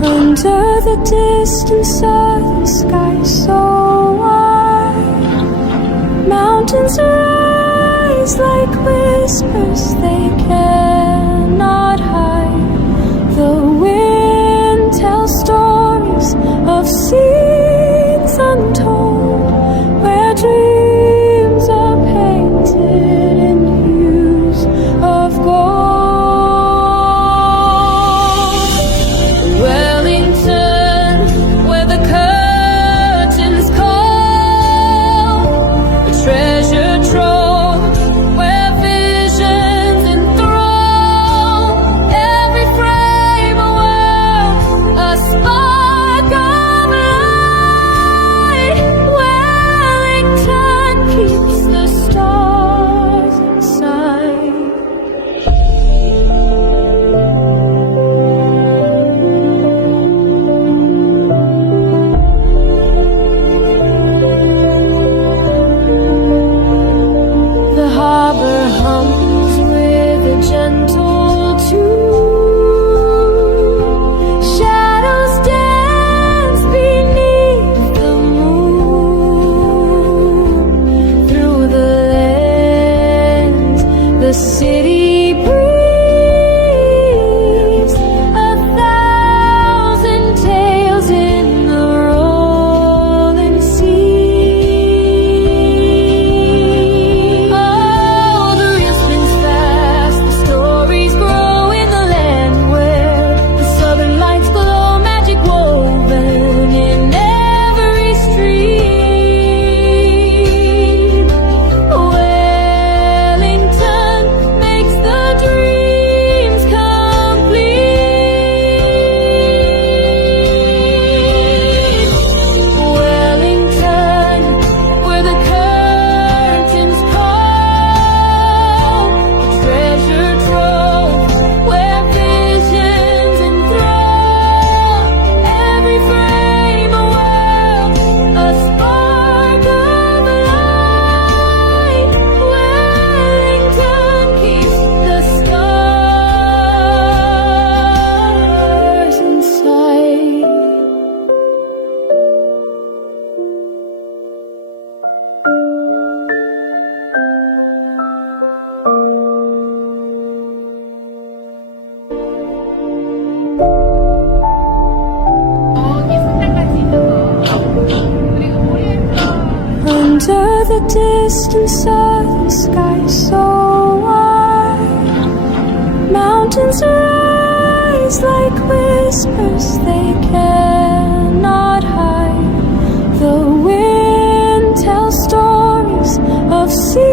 Under the distance of the sky so wide, mountains rise like whispers they cannot hide. The wind tells stories of seeds untold, where dreams are painted in hues of gold. The city breathes 1,000 tales in the rolling sea. Oh, the reel spins fast, the stories grow in the land where the southern lights glow, magic woven in every street. Under the distance of the sky so wide, mountains rise like whispers they cannot hide. The wind tells stories of sea